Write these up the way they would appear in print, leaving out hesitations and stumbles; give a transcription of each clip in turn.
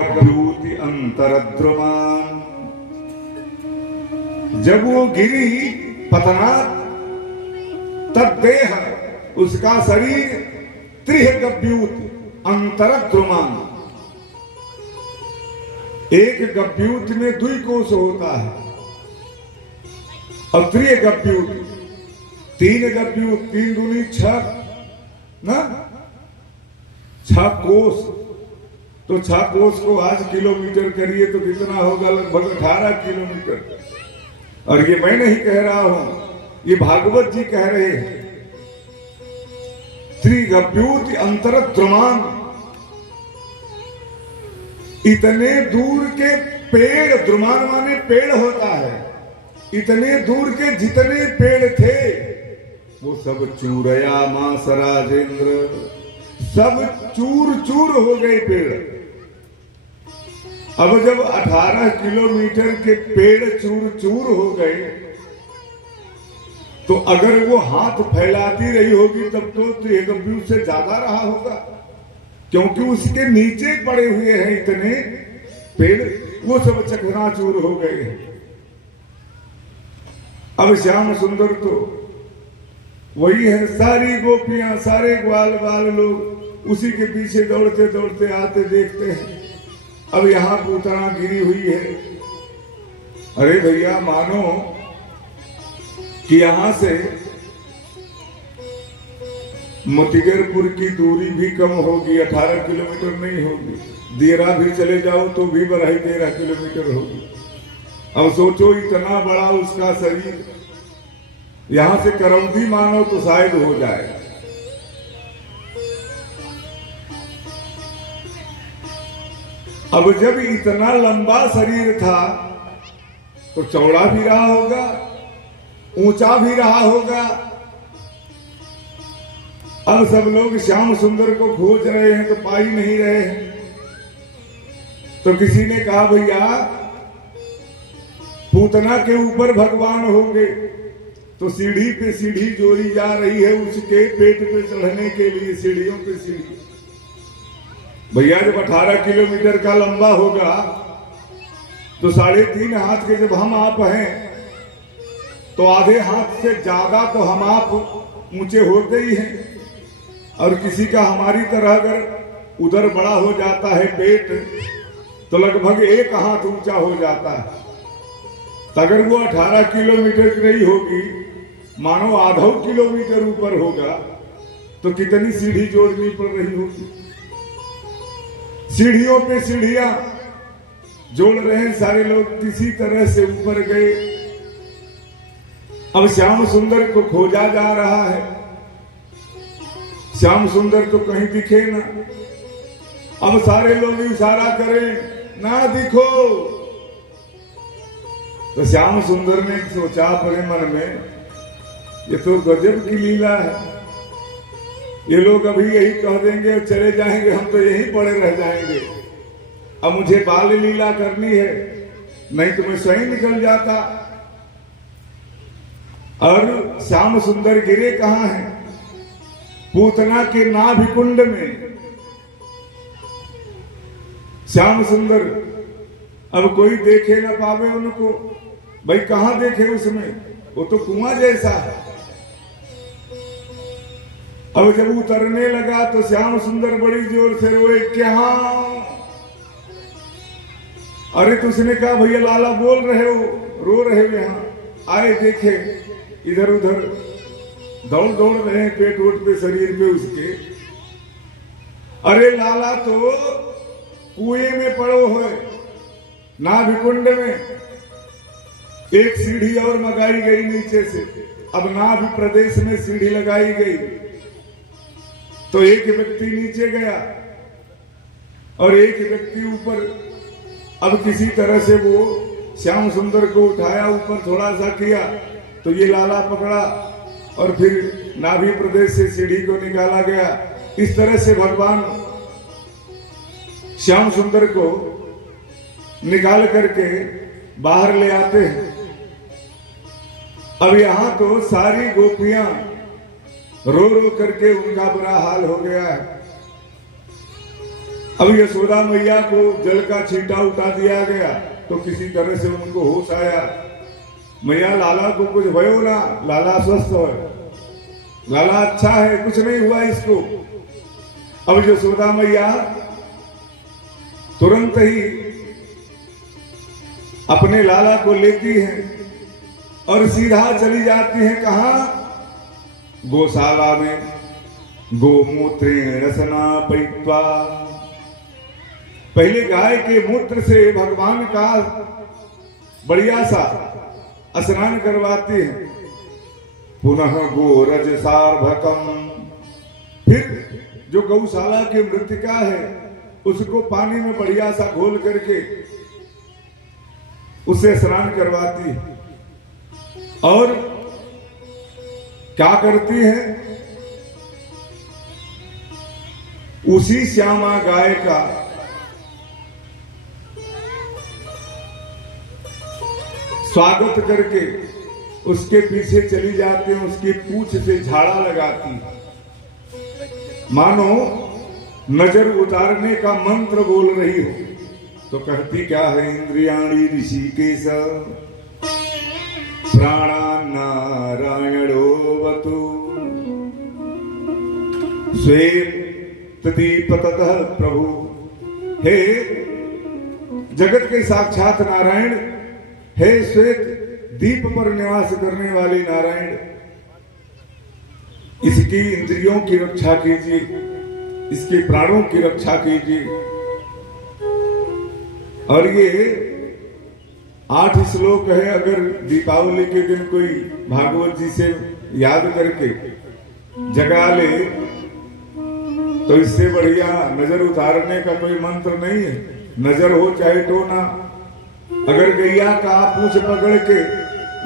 ब्रूति अंतरद्रुमान। जब वो गिरी पतनात् तद्देह, उसका शरीर त्रिह गभ्यूत अंतरद्रुमान। एक गभ्यूत में दुई कोष होता है और त्रिह गभ्यूत तीन गभ्यूत, तीन दूनी छह ना, छह कोष। तो 6 कोष को आज किलोमीटर करिए तो कितना होगा? लगभग 18 किलोमीटर। और ये मैं नहीं कह रहा हूं, ये भागवत जी कह रहे हैं। त्रिगभ्यूत अंतरद्रुमान। इतने दूर के पेड़, द्रुमान माने पेड़ होता है, इतने दूर के जितने पेड़ थे वो सब चूरया मास राजेंद्र, सब चूर चूर हो गए पेड़। अब जब 18 किलोमीटर के पेड़ चूर चूर हो गए तो अगर वो हाथ फैलाती रही होगी तब तो एक व्यू से ज्यादा रहा होगा, क्योंकि उसके नीचे पड़े हुए हैं इतने पेड़, वो सब चकनाचूर हो गए। अब श्याम सुंदर तो वही है, सारी गोपियां, सारे ग्वाल बाल लोग उसी के पीछे दौड़ते दौड़ते आते देखते हैं। अब यहां पूतना गिरी हुई है। अरे भैया, मानो कि यहां से मोतीगरपुर की दूरी भी कम होगी, 18 किलोमीटर नहीं होगी। देरा भी चले जाओ तो भी 12-13 किलोमीटर होगी। अब सोचो, इतना बड़ा उसका शरीर, यहां से करौंदी मानो तो शायद हो जाए। अब जब इतना लंबा शरीर था तो चौड़ा भी रहा होगा, ऊंचा भी रहा होगा। अब सब लोग श्याम सुंदर को खोज रहे हैं तो पा ही नहीं रहे हैं। तो किसी ने कहा, भैया पूतना के ऊपर भगवान होंगे, तो सीढ़ी पे सीढ़ी जोड़ी जा रही है उसके पेट पे चढ़ने के लिए, सीढ़ियों पे सीढ़ी। भैया जब 18 किलोमीटर का लंबा होगा तो 3.5 हाथ के जब हम आप हैं तो आधे हाथ से ज्यादा तो हम आप ऊंचे होते ही हैं। और किसी का हमारी तरह अगर उधर बड़ा हो जाता है पेट तो लगभग 1 हाथ ऊंचा हो जाता है। तो अगर वो 18 किलोमीटर की रही होगी, मानो आधा किलोमीटर ऊपर होगा, तो कितनी सीढ़ी जोड़नी पड़ रही होगी। सीढ़ियों पे सीढ़ियां जोड़ रहे हैं सारे लोग, किसी तरह से ऊपर गए। अब श्याम सुंदर को खोजा जा रहा है। श्याम सुंदर तो कहीं दिखे ना। अब सारे लोग इशारा करें, ना दिखो। तो श्याम सुंदर ने सोचा अपने मन में, ये तो गजब की लीला है। ये लोग अभी यही कह देंगे और चले जाएंगे, हम तो यहीं पड़े रह जाएंगे। अब मुझे बाल लीला करनी है, नहीं तो मैं स्वयं निकल जाता। और श्याम सुंदर गिरे कहां हैं? पूतना के नाभिकुंड में। श्याम सुंदर अब कोई देखे ना पावे उनको। भाई कहां देखे उसमें, वो तो कुआं जैसा है। अब जब उतरने लगा तो श्याम सुंदर बड़ी जोर से रोए, क्या? अरे तो उसने कहा, भैया लाला बोल रहे हो, रो रहे हो। यहां आए, देखे इधर उधर दौड़ दौड़ रहे हैं पेट वोट पे, शरीर पे उसके। अरे लाला तो कुएं में पड़ो है, नाभिकुंड में। एक सीढ़ी और लगाई गई नीचे से। अब नाभि प्रदेश में सीढ़ी लगाई गई तो एक व्यक्ति नीचे गया और एक व्यक्ति ऊपर। अब किसी तरह से वो श्याम सुंदर को उठाया, ऊपर थोड़ा सा किया तो ये लाला पकड़ा और फिर नाभि प्रदेश से सीढ़ी को निकाला गया। इस तरह से भगवान श्याम सुंदर को निकाल करके बाहर ले आते हैं। अब यहां तो सारी गोपियां रो रो करके उनका बुरा हाल हो गया है। अब यशोदा मैया को जल का छींटा उठा दिया गया तो किसी तरह से उनको होश आया, मैया लाला को कुछ भयो ना, लाला स्वस्थ है, लाला अच्छा है, कुछ नहीं हुआ इसको। अब यशोदा मैया तुरंत ही अपने लाला को लेती हैं और सीधा चली जाती हैं कहां? गौशाला में। गोमूत्रेण स्नापयित्वा, पहले गाय के मूत्र से भगवान का बढ़िया सा स्नान करवाते हैं। पुनः गोरज सार्भकम, फिर जो गौशाला की मृतिका है उसको पानी में बढ़िया सा घोल करके उसे स्नान करवाती है। और क्या करती है? उसी श्यामा गाय का स्वागत करके उसके पीछे चली जाते हैं, उसकी पूंछ से झाड़ा लगाती, मानो नजर उतारने का मंत्र बोल रही हो। तो कहती क्या है? इंद्रियाणी ऋषिकेश प्राणान्नारायणोऽवतु श्वेतदीपततः प्रभु। हे जगत के साक्षात नारायण, हे श्वेत दीप पर निवास करने वाले नारायण, इसकी इंद्रियों की रक्षा कीजिए, इसके प्राणों की रक्षा कीजिए। और ये 8 श्लोक है, अगर दीपावली के दिन कोई भागवत जी से याद करके जगा ले तो इससे बढ़िया नजर उतारने का कोई मंत्र नहीं है। नजर हो चाहे टोना, अगर गैया का पूंछ पकड़ के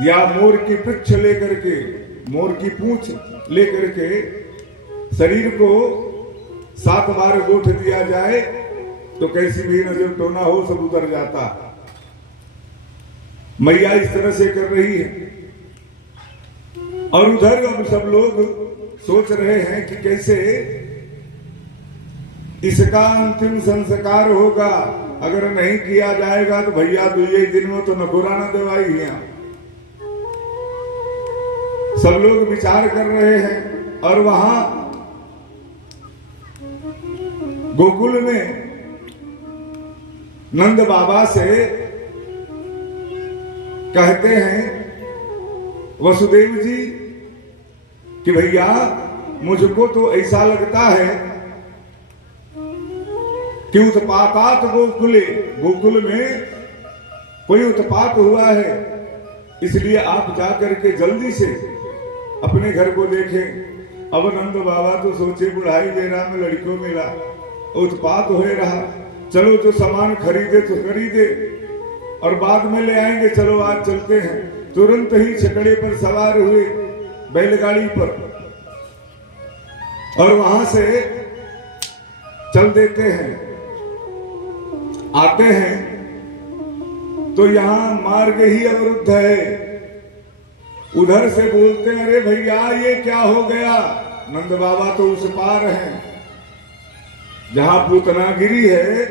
या मोर की पृच्छ लेकर के, मोर की पूंछ लेकर के शरीर को 7 बार गोठ दिया जाए तो कैसी भी नजर टोना हो सब उतर जाता। मैया इस तरह से कर रही है। और उधर अब सब लोग सोच रहे हैं कि कैसे इसका अंतिम संस्कार होगा। अगर नहीं किया जाएगा तो भैया तो ये दिन में तो नकुराना दवाई है। सब लोग विचार कर रहे हैं। और वहां गोकुल में नंद बाबा से कहते हैं वसुदेव जी कि भैया मुझको तो ऐसा लगता है कि उत्पातात गोकुले, गोकुल में कोई उत्पात हुआ है, इसलिए आप जाकर के जल्दी से अपने घर को देखें। अब नंद बाबा तो सोचे बुढ़ाई देना में लड़कियों मिला, उत्पात हो रहा, चलो जो सामान खरीदे तो खरीदे और बाद में ले आएंगे, चलो आज चलते हैं। तुरंत ही छकड़े पर सवार हुए, बैलगाड़ी पर, और वहां से चल देते हैं। आते हैं तो यहां मार्ग ही अवरुद्ध है। उधर से बोलते हैं अरे भैया ये क्या हो गया? नंद बाबा तो उस पार हैं जहां पूतनागिरी है,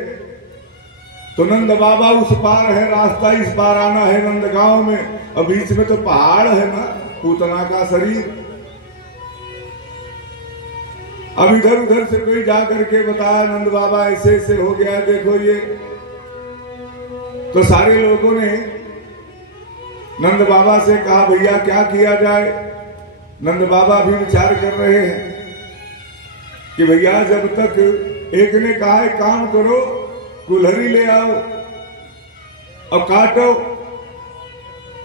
तो नंद बाबा उस पार है, रास्ता इस पार आना है नंदगांव में, और बीच में तो पहाड़ है ना, पूतना का शरीर। अब इधर उधर से कोई जाकर के बताया नंद बाबा ऐसे ऐसे हो गया, देखो ये। तो सारे लोगों ने नंद बाबा से कहा भैया क्या किया जाए? नंद बाबा भी विचार कर रहे हैं कि भैया जब तक एक ने कहा एक काम करो, कुल्हड़ी ले आओ और काटो,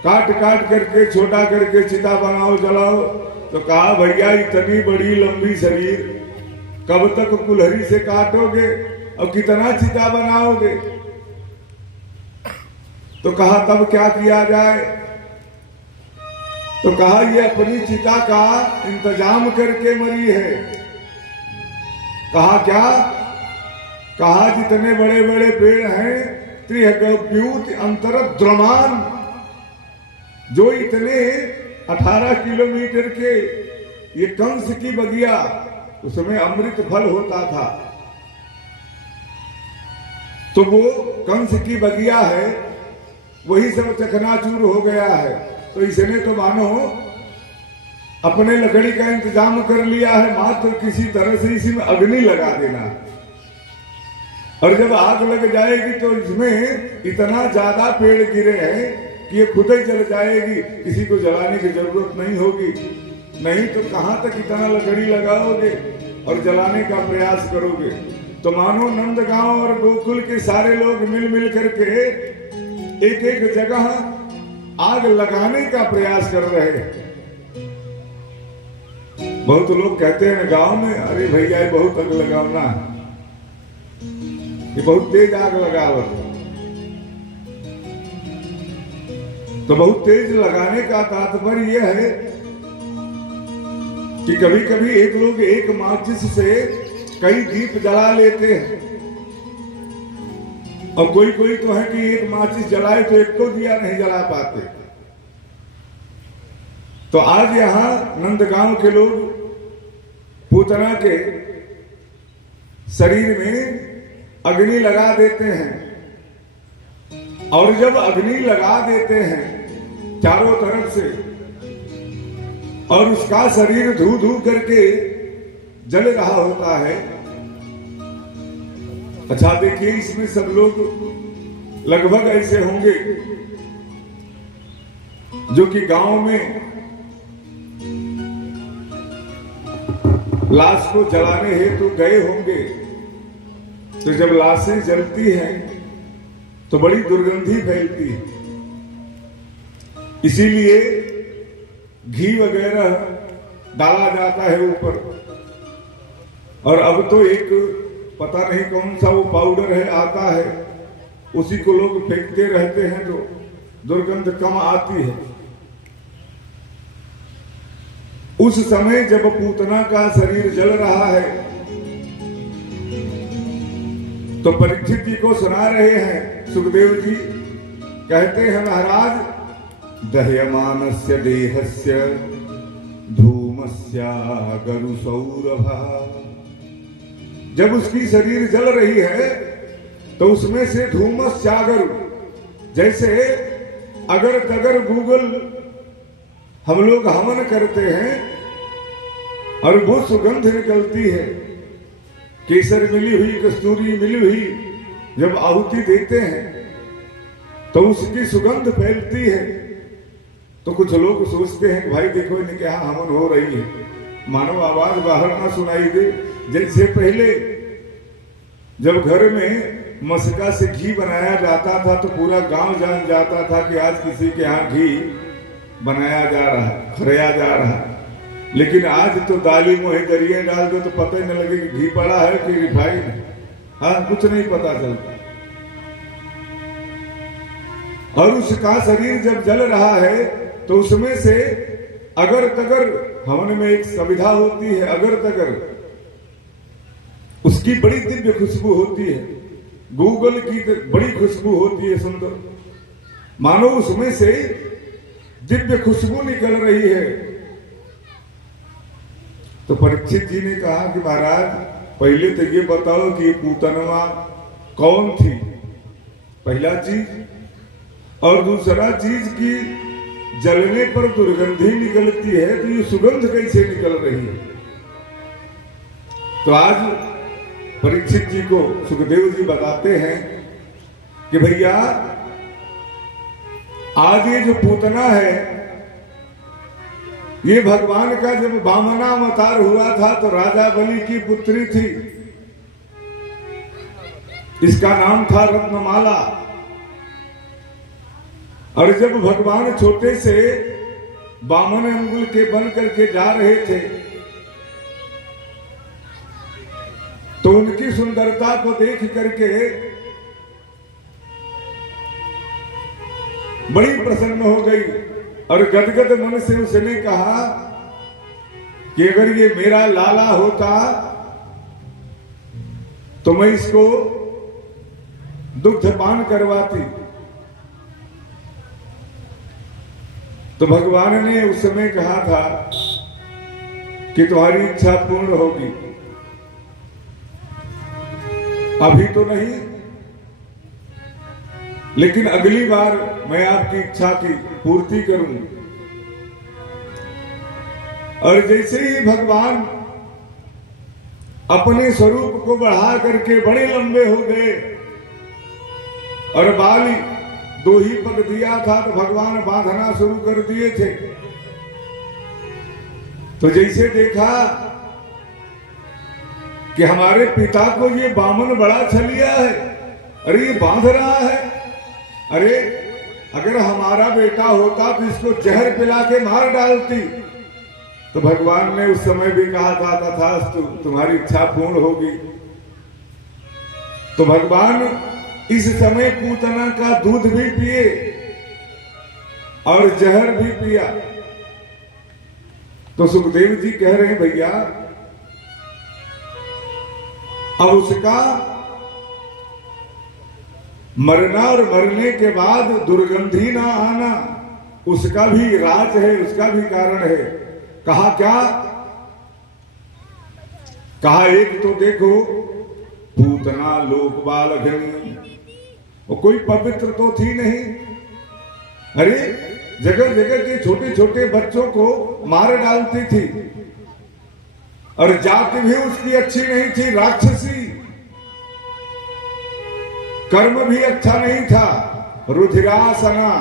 काट काट करके छोटा करके चिता बनाओ, जलाओ। तो कहा भैया इतनी बड़ी लंबी शरीर कब तक कुल्हड़ी से काटोगे और कितना चिता बनाओगे? तो कहा तब क्या किया जाए? तो कहा ये अपनी चिता का इंतजाम करके मरी है। कहा क्या? कहा जितने बड़े बड़े पेड़ हैं त्रिहगव्यूत अंतरद्रमान, जो इतने 18 किलोमीटर के ये कंस की बगिया, उसमें अमृत फल होता था, तो वो कंस की बगिया है, वही सब चकनाचूर हो गया है। तो इसने तो मानो अपने लकड़ी का इंतजाम कर लिया है, मात्र किसी तरह से इसी में अग्नि लगा देना, और जब आग लग जाएगी तो इसमें इतना ज्यादा पेड़ गिरे हैं कि ये खुद ही जल जाएगी, किसी को जलाने की जरूरत नहीं होगी। नहीं तो कहां तक इतना लकड़ी लगाओगे और जलाने का प्रयास करोगे। तो मानो नंदगांव और गोकुल के सारे लोग मिल मिल करके एक एक जगह आग लगाने का प्रयास कर रहे हैं। बहुत लोग कहते हैं गांव में, अरे भैया ये बहुत आग लगावना है, ये बहुत तेज आग लगावत। तो बहुत तेज लगाने का तात्पर्य यह है कि कभी कभी एक लोग एक माचिस से कई दीप जला लेते हैं, और कोई कोई तो है कि एक माचिस जलाए तो एक को दिया नहीं जला पाते। तो आज यहां नंदगांव के लोग पूतना के शरीर में अग्नि लगा देते हैं, और जब अग्नि लगा देते हैं चारों तरफ से, और उसका शरीर धू धू करके जल रहा होता है। अच्छा देखिए, इसमें सब लोग लगभग ऐसे होंगे जो कि गांव में लाश को जलाने हेतु गए होंगे। तो जब लाशें जलती हैं तो बड़ी दुर्गंधी फैलती है, इसीलिए घी वगैरह डाला जाता है ऊपर। और अब तो एक पता नहीं कौन सा वो पाउडर है आता है, उसी को लोग फेंकते रहते हैं तो दुर्गंध कम आती है। उस समय जब पूतना का शरीर जल रहा है तो परीक्षित जी को सुना रहे हैं सुखदेव जी, कहते हैं महाराज, दह्यमानस्य देहस्य धूमस्यागरु सौरभा। जब उसकी शरीर जल रही है तो उसमें से धूमस्यागरु, जैसे अगर तगर गूगल हम लोग हवन करते हैं और वो सुगंध निकलती है, केसर मिली हुई, कस्तूरी मिली हुई, जब आहुति देते हैं तो उसकी सुगंध फैलती है। तो कुछ लोग सोचते हैं भाई देखो इनके यहाँ हवन हो रही है, मानो आवाज बाहर ना सुनाई दे। जैसे पहले जब घर में मस्का से घी बनाया जाता था तो पूरा गांव जान जाता था कि आज किसी के यहाँ घी बनाया जा रहा है, खरया जा रहा है। लेकिन आज तो दाली मोहे दरिये डाल दो तो पता ही न लगे कि घी पड़ा है कि रिफाइन है। हाँ, कुछ नहीं पता चलता। और उसका शरीर जब जल रहा है तो उसमें से अगर तगर, हवन में एक सुविधा होती है अगर तगर, उसकी बड़ी दिव्य खुशबू होती है, गूगल की बड़ी खुशबू होती है सुंदर, मानो उसमें से दिव्य खुशबू निकल रही है। तो परीक्षित जी ने कहा कि महाराज पहले तो ये बताओ कि ये पूतनवा कौन थी, पहला चीज, और दूसरा चीज की जलने पर दुर्गंधी निकलती है तो ये सुगंध कैसे निकल रही है। तो आज परीक्षित जी को सुखदेव जी बताते हैं कि भैया आज ये जो पूतना है, ये भगवान का जब वामना अवतार हुआ था तो राजा बलि की पुत्री थी, इसका नाम था रत्नमाला। और जब भगवान छोटे से बामन अंगुल के बन करके जा रहे थे तो उनकी सुंदरता को देख करके बड़ी प्रसन्न हो गई, और गदगद मन से उसने कहा कि अगर ये मेरा लाला होता तो मैं इसको दुग्धपान करवाती। तो भगवान ने उस समय कहा था कि तुम्हारी इच्छा पूर्ण होगी, अभी तो नहीं, लेकिन अगली बार मैं आपकी इच्छा की पूर्ति करूं। और जैसे ही भगवान अपने स्वरूप को बढ़ा करके बड़े लंबे हो गए और बाली 2 ही पग दिया था तो भगवान बांधना शुरू कर दिए थे। तो जैसे देखा कि हमारे पिता को ये बामन बड़ा छलिया है, अरे ये बांध रहा है, अरे अगर हमारा बेटा होता तो इसको जहर पिला के मार डालती। तो भगवान ने उस समय भी कहा था तथास्तु, तुम्हारी इच्छा पूर्ण होगी। तो भगवान इस समय पूतना का दूध भी पिए और जहर भी पिया। तो सुखदेव जी कह रहे हैं भैया अब उसका मरना और मरने के बाद दुर्गंधी ना आना उसका भी राज है, उसका भी कारण है। कहा क्या? कहा एक तो देखो पूतना लोक बालघनी, वो कोई पवित्र तो थी नहीं। अरे जगह जगह के छोटे छोटे बच्चों को मार डालती थी और जाति भी उसकी अच्छी नहीं थी, राक्षसी। कर्म भी अच्छा नहीं था, रुधिरासना,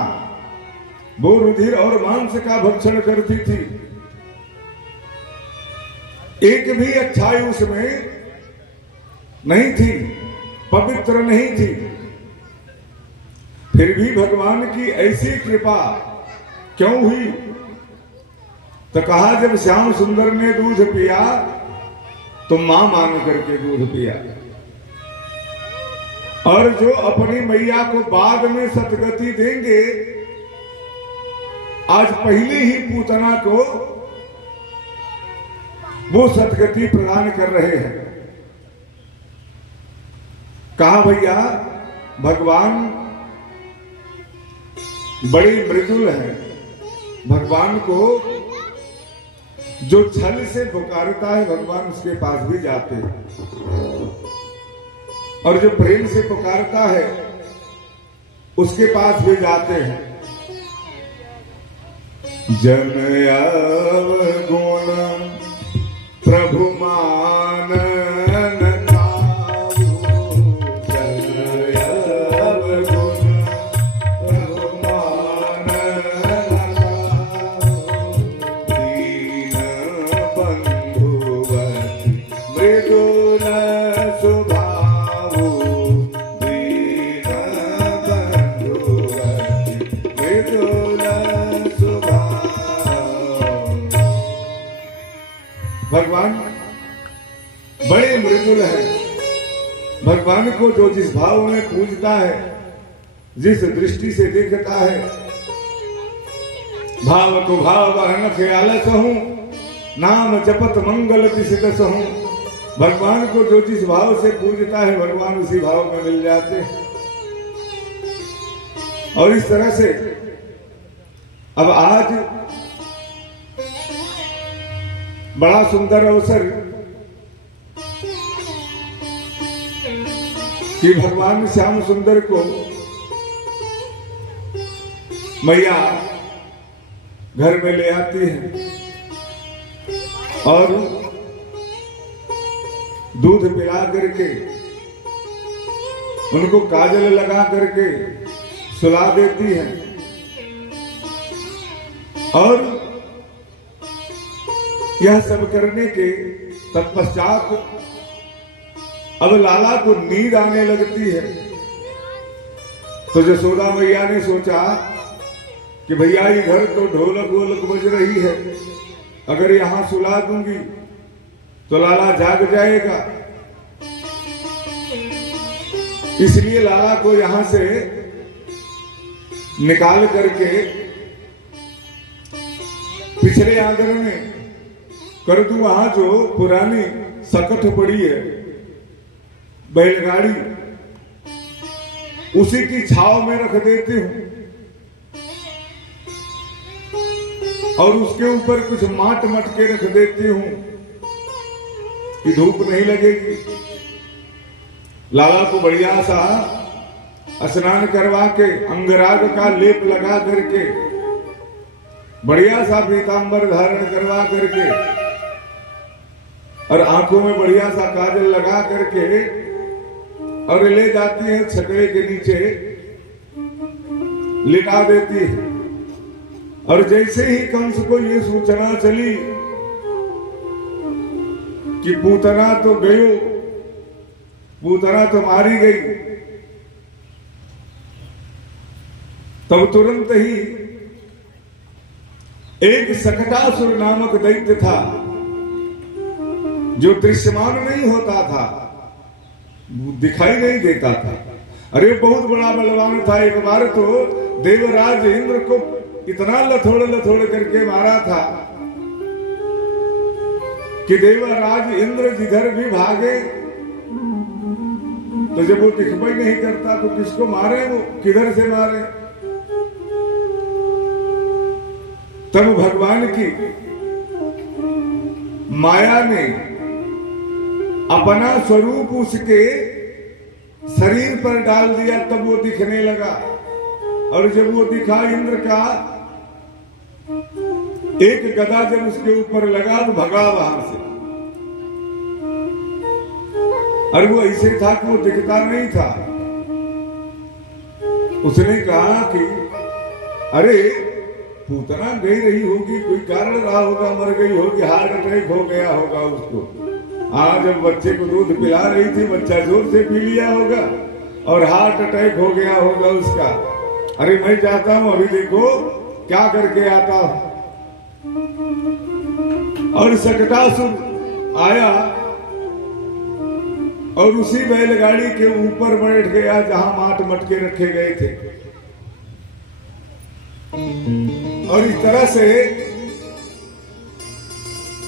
वो रुधिर और मांस का भक्षण करती थी। एक भी अच्छाई उसमें नहीं थी, पवित्र नहीं थी। फिर भी भगवान की ऐसी कृपा क्यों हुई? तो कहा जब श्याम सुंदर ने दूध पिया तो मां मान करके दूध पिया, और जो अपनी मैया को बाद में सतगति देंगे आज पहले ही पूतना को वो सतगति प्रदान कर रहे हैं। कहा भैया भगवान बड़ी मृदुल है, भगवान को जो छल से पुकारता है भगवान उसके पास भी जाते हैं, और जो प्रेम से पुकारता है उसके पास भी जाते हैं। जन अवगुण प्रभु मानन ताऊ, जन अवगुण प्रभु मानन ताऊ, दीन बंधुवति मृदुल स्वभावु, दीन बंधुवति मृदुल स्वभावु। भगवान बड़े मृदुल है। भगवान को जो जिस भाव में पूजता है, जिस दृष्टि से देखता है, भाव को भाव बहन ख्याल सहूं, नाम जपत मंगल तिसित सहूं। भगवान को जो जिस भाव से पूजता है भगवान उसी भाव में मिल जाते हैं। और इस तरह से अब आज बड़ा सुंदर अवसर कि भगवान श्याम सुंदर को मैया घर में ले आती है और दूध पिला करके उनको काजल लगा करके सुला देती है। और यह सब करने के तत्पश्चात अब लाला को नींद आने लगती है। तो यशोदा मैया ने सोचा कि भैया इधर तो ढोलक वोलक बज रही है, अगर यहां सुला दूंगी तो लाला जाग जाएगा, इसलिए लाला को यहां से निकाल करके पिछले आंगन में कर दूं। वहां जो पुरानी सकट पड़ी है बैलगाड़ी, उसी की छाव में रख देती हूं और उसके ऊपर कुछ माट मटके रख देती हूं कि धूप नहीं लगेगी। लाला को बढ़िया सा स्नान करवा के अंगराग का लेप लगा करके बढ़िया सा पीतांबर धारण करवा करके और आंखों में बढ़िया सा काजल लगा करके और ले जाती है छकड़े के नीचे लिटा देती है। और जैसे ही कंस को ये सूचना चली कि पूतना तो गयो, पूतना तो मारी गई, तब तुरंत ही एक सकटासुर नामक दैत्य था जो दृश्यमान नहीं होता था, दिखाई नहीं देता था। अरे बहुत बड़ा बलवान था। एक बार तो देवराज इंद्र को इतना लथोड़ लथोड़ करके मारा था कि देवराज इंद्र जिधर भी भागे तो जब वो दिखाई नहीं करता तो किसको मारे, वो किधर से मारे। तब भगवान की माया ने अपना स्वरूप उसके शरीर पर डाल दिया, तब वो दिखने लगा। और जब वो दिखा इंद्र का एक गदा जब उसके ऊपर लगा तो भगा वहां से। और वो ऐसे था कि वो दिखता नहीं था। उसने कहा कि अरे पूतना गई रही होगी, कोई कारण रहा होगा, मर गई होगी, हार्ट अटैक हो गया होगा उसको। आज जब बच्चे को दूध पिला रही थी, बच्चा जोर से पी लिया होगा और हार्ट अटैक हो गया होगा उसका। अरे मैं जाता हूं, अभी देखो क्या करके आता हूं। और सकटासुर आया और उसी बैलगाड़ी के ऊपर बैठ गया जहां माट मटके रखे गए थे। और इस तरह से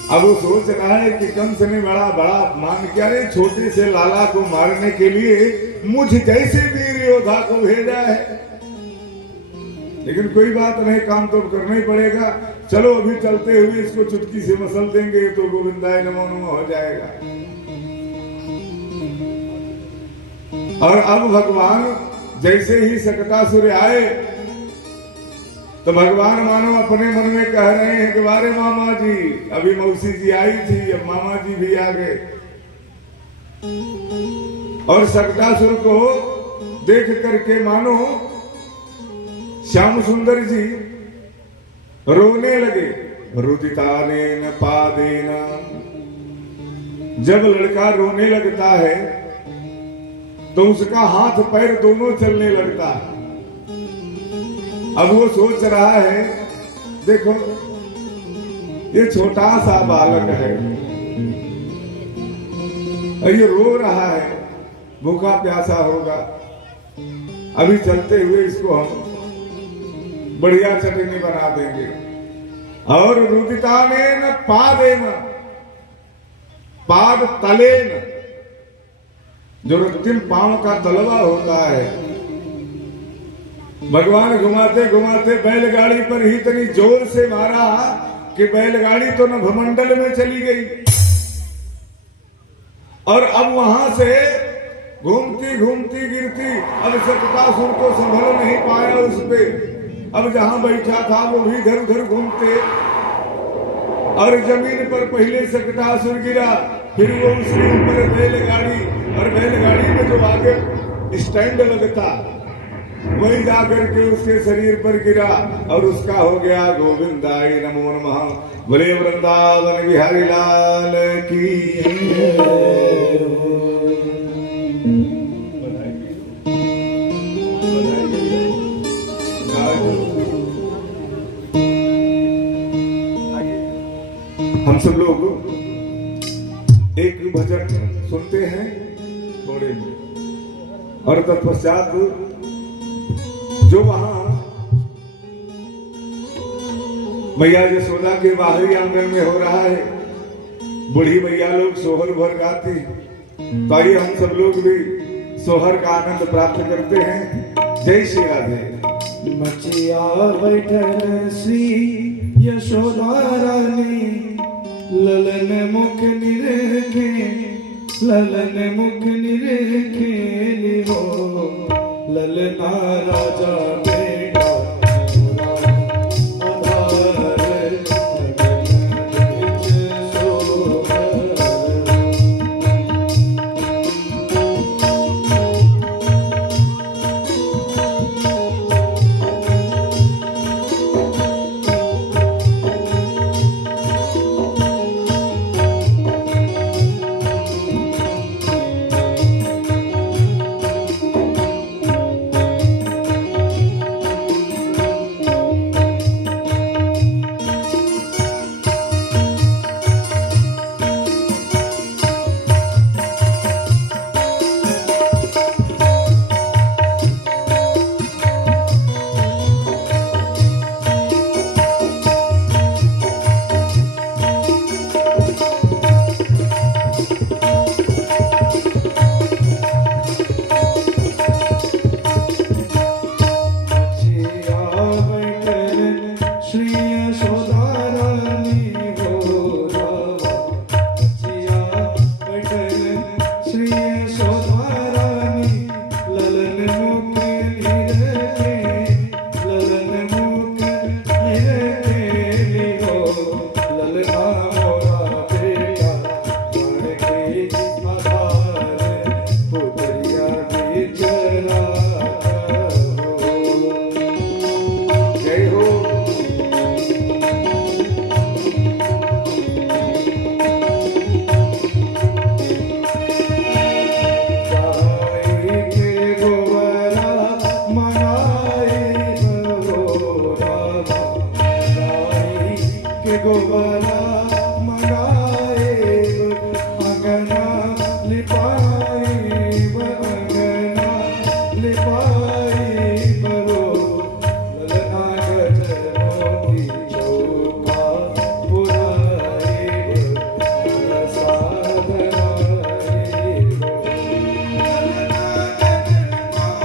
अब वो सोच रहा है कि कंस ने बड़ा बड़ा अपमान किया, रे छोटे से लाला को मारने के लिए मुझ जैसे वीर योद्धा को भेजा है। लेकिन कोई बात नहीं, काम तो करना ही पड़ेगा। चलो अभी चलते हुए इसको चुटकी से मसल देंगे तो गोविंदाय नमो नमः हो जाएगा। और अब भगवान जैसे ही सकटासुर आए तो भगवान मानो अपने मन में कह रहे हैं कि वारे मामा जी, अभी मौसी जी आई थी, अब मामा जी भी आ गए। और सकटासुर को देख करके मानो श्याम सुंदर जी रोने लगे। रुदितानेन पादेन, जब लड़का रोने लगता है तो उसका हाथ पैर दोनों चलने लगता है। अब वो सोच रहा है, देखो ये छोटा सा बालक है, ये रो रहा है, भूखा प्यासा होगा। अभी चलते हुए इसको हम बढ़िया चटनी बना देंगे। और रुदितानेन पादेन, पाद तलेन, जो रक्तिम पांव का तलवा होता है, भगवान घुमाते घुमाते बैलगाड़ी पर ही इतनी जोर से मारा कि बैलगाड़ी तो नभमंडल में चली गई। और अब वहां से घूमती घूमती गिरती, अब सकटासुर को संभल नहीं पाया उस पे। अब जहां बैठा था वो भी इधर उधर घूमते और जमीन पर पहले सकटासुर गिरा, फिर वो उसके ऊपर बैलगाड़ी, और बैलगाड़ी में जो आगे स्टैंड लगता वही जाकर के उसके शरीर पर गिरा और उसका हो गया गोविंदाय नमो नमः। बोले वृंदावन बिहारी लाल की। हम सब लोग एक भजन सुनते हैं थोड़े में, और तत्पश्चात जो वहां मैया यशोदा के बाहरी आंगन में हो रहा है, बूढ़ी मैया लोग सोहर भर गाती, तो आइए हम सब लोग भी सोहर का आनंद प्राप्त करते हैं। जय श्री राधे। मचिया बैठल श्री यशोदा रानी, ललन मुख निरेखे, ललन मुख निरेखे हो, ललना राजा बेटा मोरा आधार लगन बिच सोहर गोबरा मंगाए अंगना लिपाए अंगना लिपाए बरो ललना गजमोती चौका पुराए साधनाए ललना गजमोती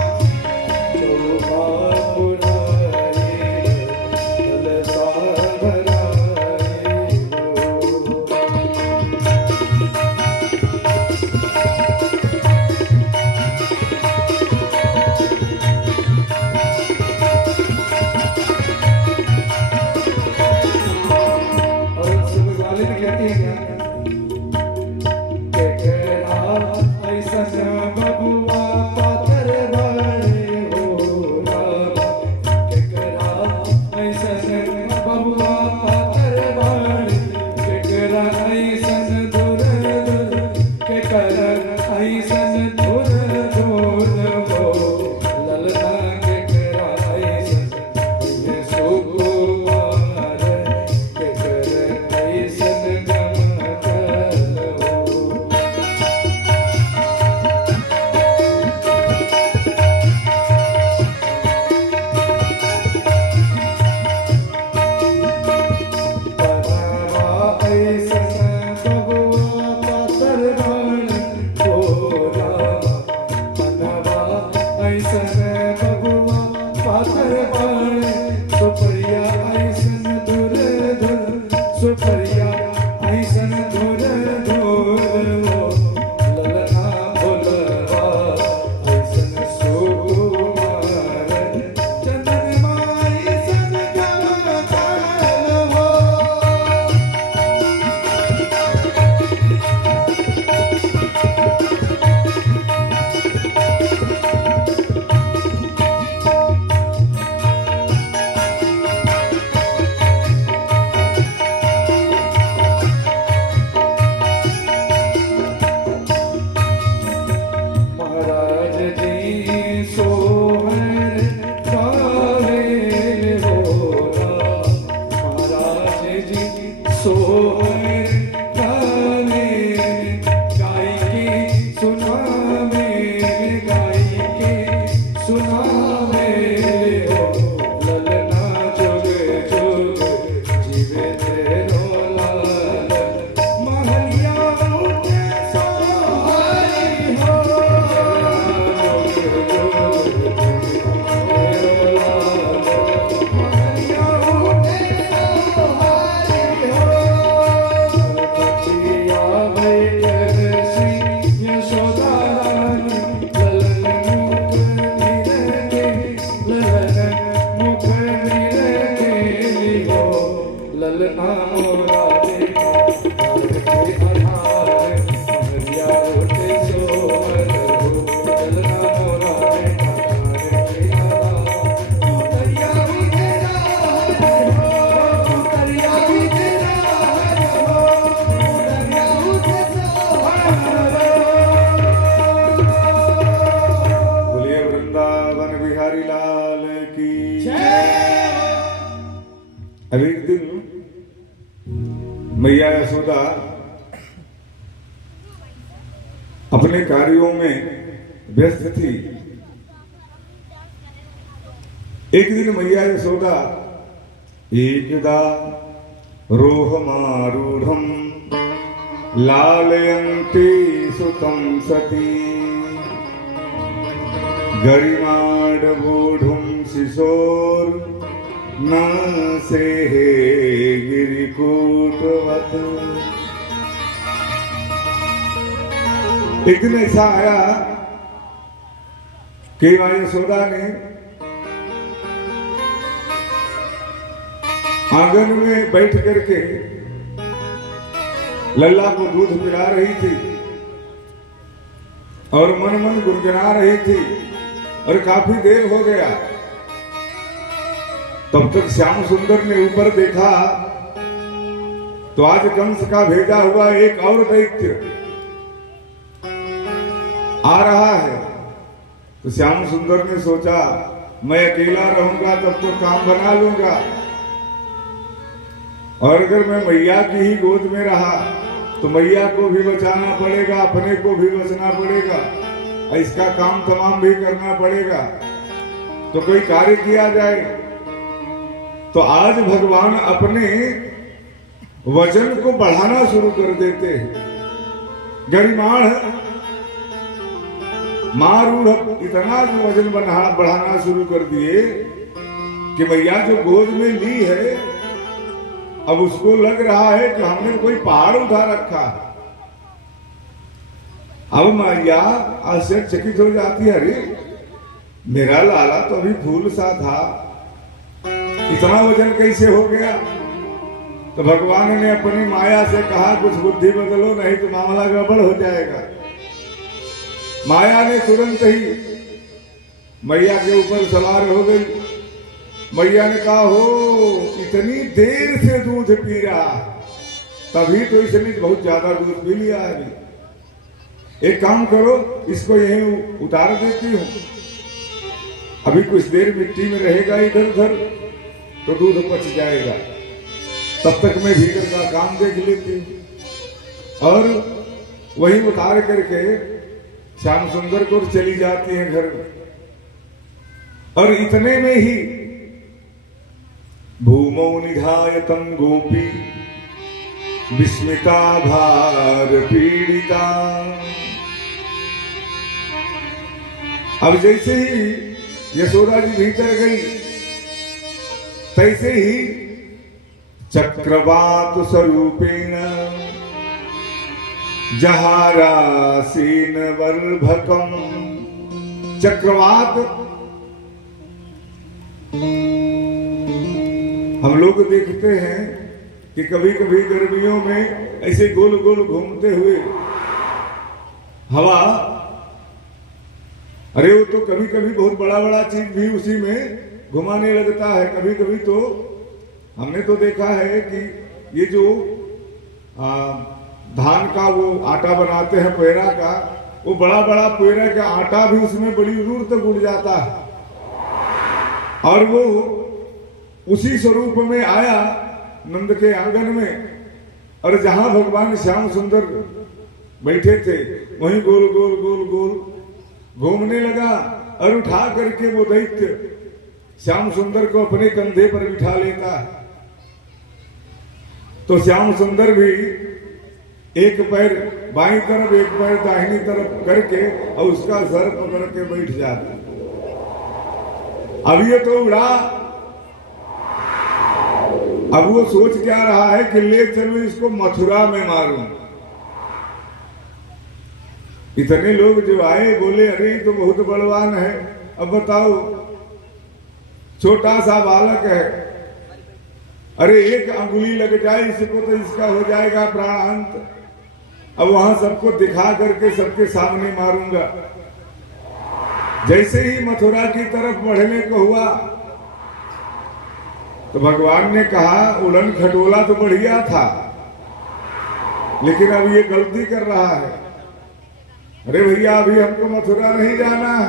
चौका बबुआ पातर बड़े हो बिहारी लाल की जय हो। अब एक दिन मैया यशोदा अपने कार्यों में व्यस्त थी। एक दिन मैया यशोदा एकदा रोहमारूढ़ं लालयन्ते सुतं सती गरिमाडवोढुं शिशोर न सेहे गिरिकूटवत्। एक दिन ऐसा आया कि मां यशोदा ने आंगन में बैठ करके लल्ला को दूध पिला रही थी और मन मन गुनगुना रही थी और काफी देर हो गया। तब तक श्याम सुंदर ने ऊपर देखा तो आज कंस का भेजा हुआ एक और दैत्य आ रहा है। तो श्याम सुंदर ने सोचा मैं अकेला रहूंगा तब तो काम बना लूंगा, और अगर मैं मैया की ही गोद में रहा तो मैया को भी बचाना पड़ेगा, अपने को भी बचना पड़ेगा, इसका काम तमाम भी करना पड़ेगा। तो कोई कार्य किया जाए। तो आज भगवान अपने वजन को बढ़ाना शुरू कर देते हैं। गरिमाण मारूढ़ इतना जो वजन बढ़ाना शुरू कर दिए कि मैया जो गोद में ली है अब उसको लग रहा है कि हमने कोई पहाड़ उठा रखा। अब मैया आश्चर्यचकित हो जाती है, अरे मेरा लाला तो अभी फूल सा था, इतना वजन कैसे हो गया। तो भगवान ने अपनी माया से कहा कुछ बुद्धि बदलो नहीं तो मामला गड़बड़ हो जाएगा। माया ने तुरंत ही मैया के ऊपर सवार हो गई। मैया ने कहा हो इतनी देर से दूध पी रहा, तभी तो इसने बहुत ज्यादा दूध पी लिया है। एक काम करो इसको यहीं उतार देती हूं, अभी कुछ देर मिट्टी में रहेगा इधर उधर तो दूध पच जाएगा, तब तक मैं भीतर का काम देख लेती हूं। और वहीं उतार करके श्याम सुंदर को चली जाती है घर। और इतने में ही भूमौ निधायतं गोपी विस्मिता भार पीड़िता। अब जैसे ही यशोदा जी भीतर गई तैसे ही चक्रवात स्वरूपेण जहारासीन वर्भकम। चक्रवात हम लोग देखते हैं कि कभी कभी गर्मियों में ऐसे गोल गोल घूमते हुए हवा, अरे वो तो कभी कभी बहुत बड़ा बड़ा चीज भी उसी में घुमाने लगता है। कभी कभी तो हमने तो देखा है कि ये जो धान का वो आटा बनाते हैं पेड़ा का, वो बड़ा बड़ा पेड़ा का आटा भी उसमें बड़ी दूर तक उड़ जाता है। और वो उसी स्वरूप में आया नंद के आंगन में, और जहां भगवान श्याम सुंदर बैठे थे वहीं गोल गोल गोल गोल घूमने लगा और उठा करके वो दैत्य श्याम सुंदर को अपने कंधे पर बिठा लेता। तो श्याम सुंदर भी एक पैर बाईं तरफ एक पैर दाहिनी तरफ करके और उसका सर पकड़ के बैठ जाता। अब ये तो उड़ा, अब वो सोच क्या रहा है कि ले चलो इसको मथुरा में मारूं। इतने लोग जो आए बोले अरे तो बहुत बलवान है, अब बताओ छोटा सा बालक है, अरे एक अंगुली लग जाए इसको तो इसका हो जाएगा प्राणांत। अब वहां सबको दिखा करके सबके सामने मारूंगा। जैसे ही मथुरा की तरफ बढ़ने को हुआ तो भगवान ने कहा उड़न खटोला तो बढ़िया था, लेकिन अब ये गलती कर रहा है। अरे भैया अभी हमको मथुरा नहीं जाना है,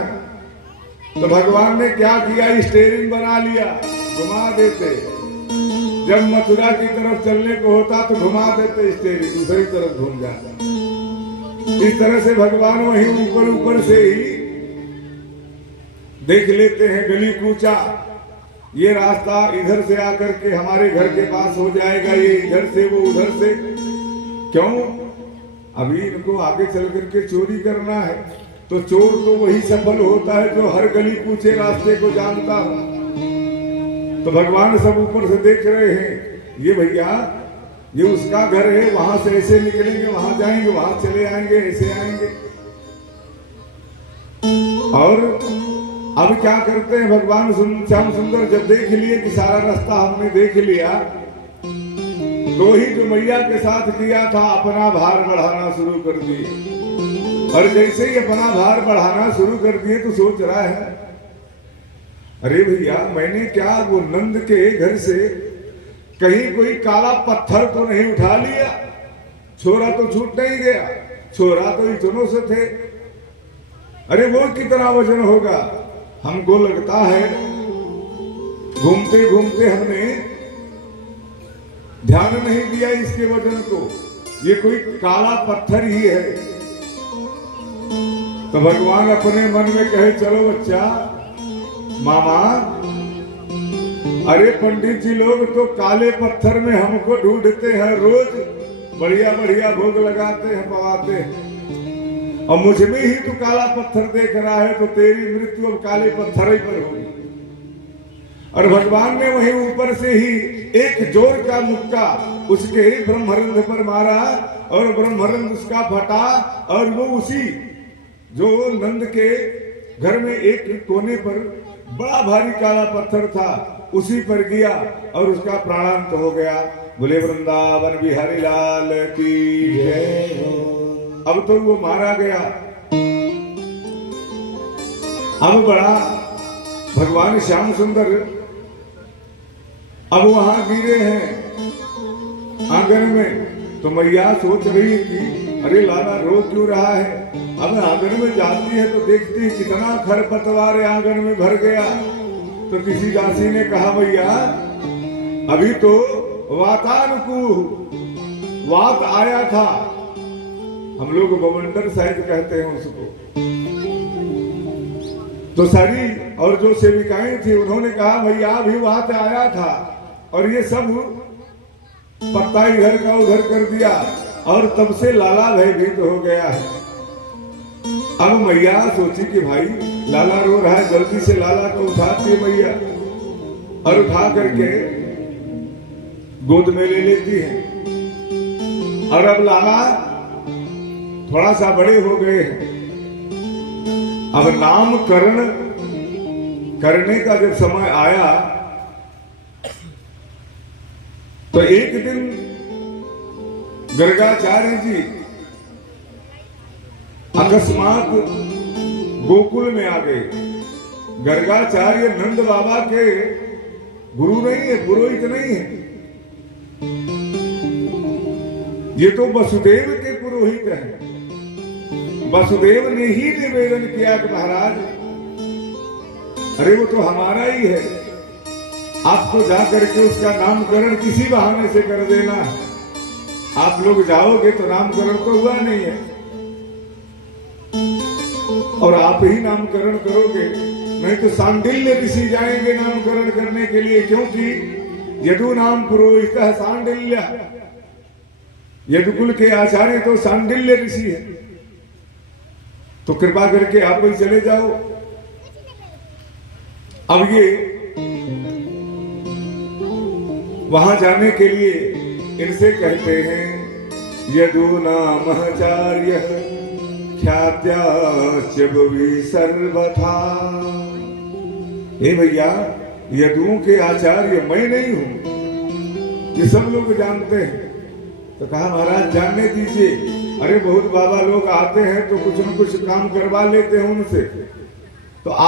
तो भगवान ने क्या किया, स्टेयरिंग बना लिया, घुमा देते। जब मथुरा की तरफ चलने को होता तो घुमा देते स्टेयरिंग, दूसरी तरफ घूम जाता। इस तरह से भगवान वहीं ऊपर ऊपर से ही देख लेते हैं गली कूचा, ये रास्ता इधर से आकर के हमारे घर के पास हो जाएगा, ये इधर से वो उधर से। क्यों? अभी इनको आगे चल करके चोरी करना है, तो चोर तो वही सफल होता है जो हर गली कूचे रास्ते को जानता हो। तो भगवान सब ऊपर से देख रहे हैं, ये भैया ये उसका घर है, वहां से ऐसे निकलेंगे, वहां जाएंगे, वहां चले आएंगे, ऐसे आएंगे। और अब क्या करते हैं भगवान श्याम सुंदर, जब देख लिए कि सारा रास्ता हमने देख लिया, तो ही जो मैया के साथ किया था अपना भार बढ़ाना शुरू कर दिए। और जैसे ही अपना भार बढ़ाना शुरू कर दिए तो सोच रहा है, अरे भैया मैंने क्या वो नंद के घर से कहीं कोई काला पत्थर तो नहीं उठा लिया? छोरा तो छूट नहीं गया, छोरा तो इतनों से थे। अरे वो कितना वजन होगा? हमको लगता है घूमते घूमते हमने ध्यान नहीं दिया इसके वजन को, ये कोई काला पत्थर ही है। तो भगवान अपने मन में कहे, चलो बच्चा, मामा, अरे पंडित जी लोग तो काले पत्थर में हमको ढूंढते हैं, रोज बढ़िया बढ़िया भोग लगाते हैं, पवाते हैं, और मुझ में ही तू काला पत्थर देख रहा है, तो तेरी मृत्यु अब काले पत्थर ही पर होगी। और भगवान ने वहीं ऊपर से ही एक जोर का मुक्का उसके ब्रह्मरंध्र पर मारा, और ब्रह्मरंध्र उसका फटा, और वो उसी जो नंद के घर में एक कोने पर बड़ा भारी काला पत्थर था उसी पर गया, और उसका प्राणांत हो गया। बोले वृंदावन बिहारी लाल की जय। अब तो वो मारा गया। अब बड़ा भगवान श्याम सुंदर अब वहां गिरे हैं आंगन में। तो मैया सोच रही कि अरे लाला रो क्यों रहा है? अब आंगन में जाती है तो देखती है कितना खरपतवार आंगन में भर गया। तो किसी दासी ने कहा, भैया अभी तो वातानुकूल वात आया था, हम लोग बवंडर शायद कहते हैं उसको। तो सारी और जो सेविकाएं थी उन्होंने कहा, भैया अभी वात आया था, और ये सब पत्ता इधर का उधर कर दिया, और तब से लाला भयभीत हो गया है। अब मैया सोची कि भाई लाला रो रहा है, जल्दी से लाला को उठाती है मैया, और उठा करके गोद में ले लेती है। और अब लाला थोड़ा सा बड़े हो गए हैं। अब नामकरण करने का जब समय आया तो एक दिन गर्गाचार्य जी अकस्मात गोकुल में आ गए। गर्गाचार्य नंद बाबा के गुरु नहीं है, पुरोहित नहीं है, ये तो वसुदेव के पुरोहित हैं। वसुदेव ने ही निवेदन किया कि महाराज अरे वो तो हमारा ही है, आपको जाकर के उसका नामकरण किसी बहाने से कर देना। आप लोग जाओगे तो नामकरण तो हुआ नहीं है, और आप ही नामकरण करोगे, नहीं तो सांडिल्य ऋषि जाएंगे नामकरण करने के लिए, क्योंकि यदु नाम पुरोहित है सांडिल्य, यदुकुल के आचार्य तो सांडिल्य ऋषि है। तो कृपा करके आप ही चले जाओ। अब ये वहां जाने के लिए इनसे कहते हैं, यदु नामचार्य ख्यात्याश्च भुवि सर्वथा। हे भैया, यदुओं के आचार्य मैं नहीं हूं, ये सब लोग जानते हैं। तो कहा महाराज जानने दीजिए। अरे बहुत बाबा लोग आते हैं तो कुछ न कुछ काम करवा लेते हैं उनसे,